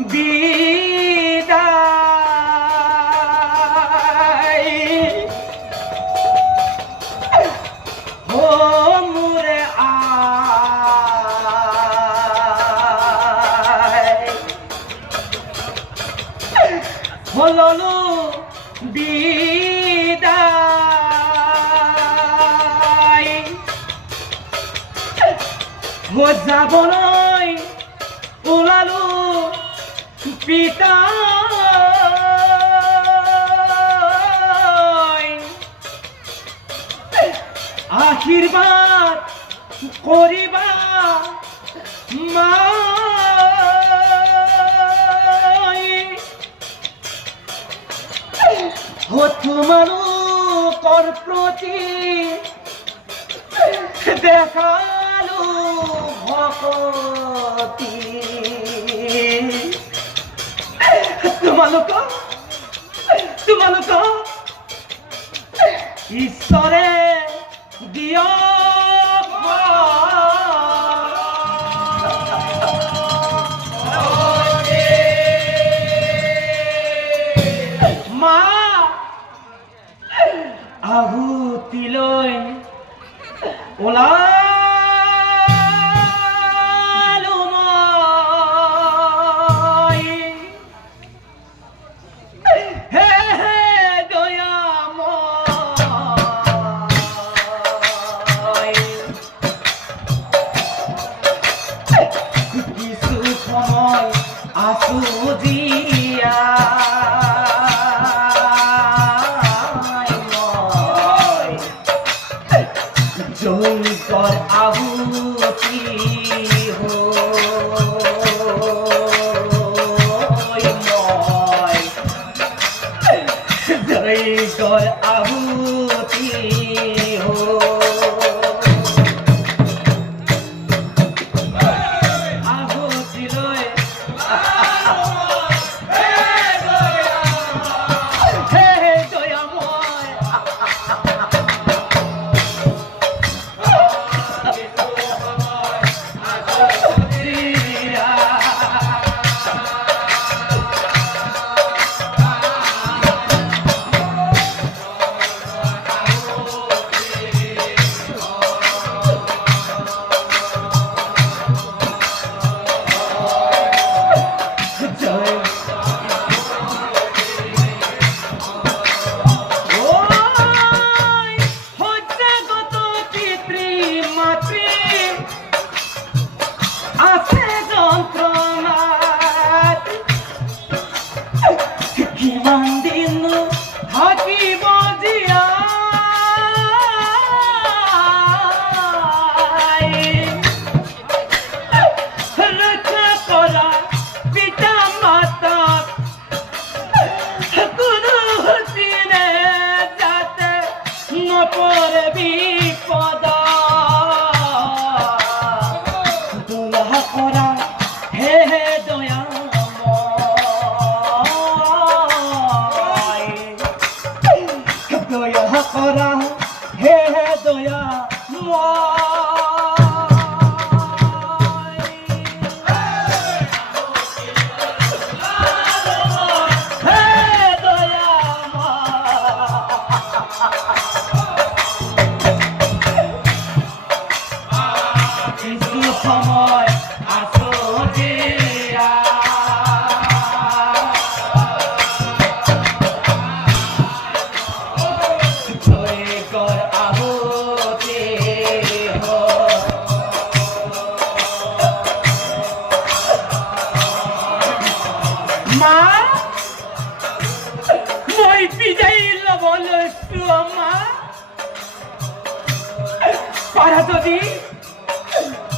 বিদায় ও মোরে আয় হলো বিদায় ও যাব নয় ওলালো পিতা আশীর্বাদ করিবা মা ও তোমার প্রতি দেখালো ভক্তি তোমালোক ঈশ্বরে দিয় মা আহুতি লৈ ওলা আহুতি হো জয় কর আহুতি হো আহুতি লয়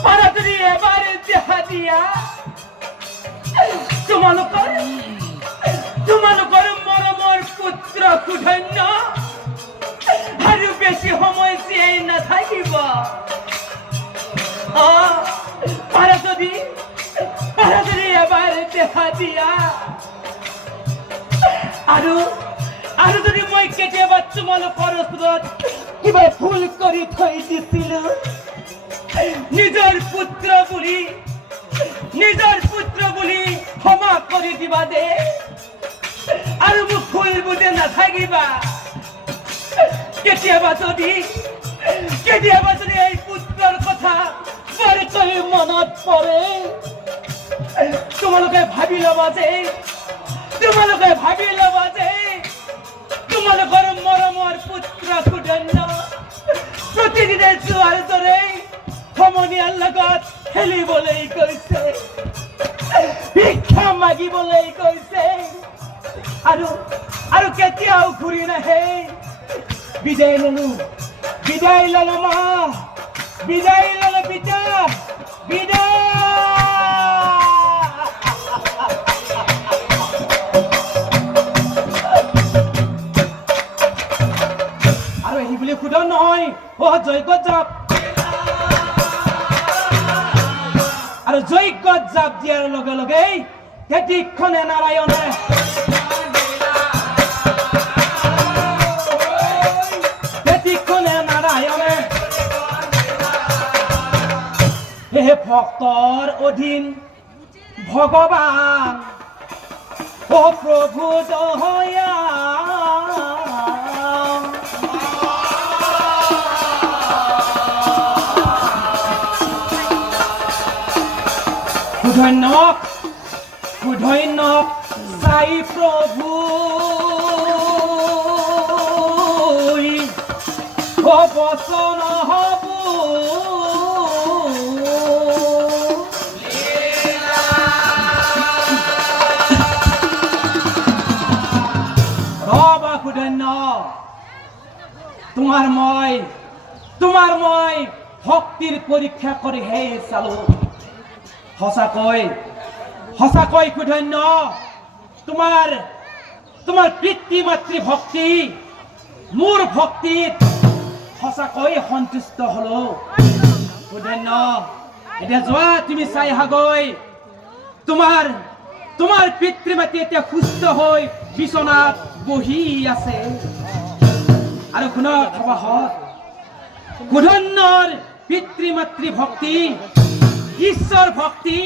পারাতরি এবারে দেখা দিয়া তোমালোকৰ মৰমৰ পুত্ৰ কুধন্য আৰু বেছি সময় জীয়াই নাথাকিব পাৰাতৰি এবাৰে দেখা দিয়া আৰু যদি মই কেতিয়াবা তোমালোকৰ ওচৰত কিবা ভুল কৰি থৈ দিছিলো নিজৰ পুত্ৰ বুলি ক্ষমা কৰি দিবা দে আৰু মোক ফুল বুটে নাথাকিবা কেতিয়াবা যদি এই পুত্ৰৰ কথা বৰকৈ মনত পৰে তোমালোকে ভাবি ল'বা যে তোমালোকৰ মৰমৰ পুত্ৰ সুধন্য প্ৰতিদিনে যোৱাৰ দৰে সমনীয়াৰ লগত খেলিবলৈ গৈছে ভিক্ষা মাগিবলৈ গৈছে আৰু কেতিয়াও ঘূৰি নাহে বিদায় ললো মা বিদায় ললো পিতা বিদায় আৰু এই বুলি খুদন নহয় যজ্ঞত যাওক আৰু যজ্ঞত জাপ দিয়াৰ লগে লগেই তেতিক্ষণে নাৰায়ণে হে ভক্তৰ অধীন ভগৱান ও প্ৰভু দয়া সুধন্যক চাই প্ৰভু বচন হব তোমাৰ মই ভক্তিৰ পৰীক্ষা কৰিহে চালো সঁচাকৈ সুধন্য তোমাৰ পিতৃ মাতৃ ভক্তি মোৰ ভক্তিত সঁচাকৈ সন্তুষ্ট হলো সুধন্য এতিয়া যোৱা তুমি চাই আহাগৈ তোমাৰ পিতৃ মাতৃ এতিয়া সুস্থ হৈ বিচনাত বহি আছে আৰু গুণৰ সবাহত সুধন্যৰ পিতৃ মাতৃ ভক্তি ঈশ্বৰ ভক্তি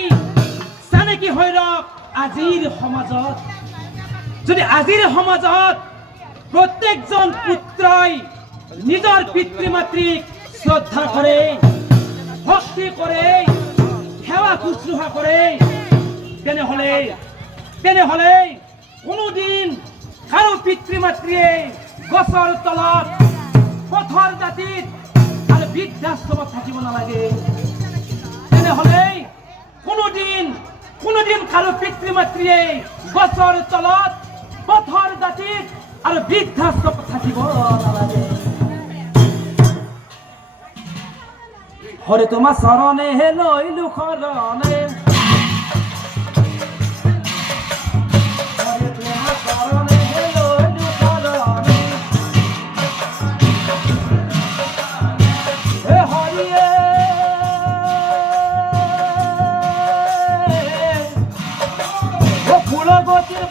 চানেকি হৈ ৰক আজিৰ সমাজত যদি আজিৰ সমাজত প্ৰত্যেকজন পুত্ৰই নিজৰ পিতৃ মাতৃক শ্ৰদ্ধা কৰে ভক্তি কৰে সেৱা শুশ্ৰূষা কৰে তেনেহলে কোনোদিন কাৰো পিতৃ মাতৃয়ে গছৰ তলত পথৰ দাঁতিত আৰু বৃদ্ধাশ্ৰমত থাকিব নালাগে তেনেহলে কোনোদিন কাৰো পিতৃ মাতৃয়ে গছৰ তলত পথৰ দাঁতিত আৰু বৃদ্ধাশ্ৰমত থাকিব নালাগে হৰে তোমাৰ চৰণে লৈলো শৰণে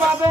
বাবে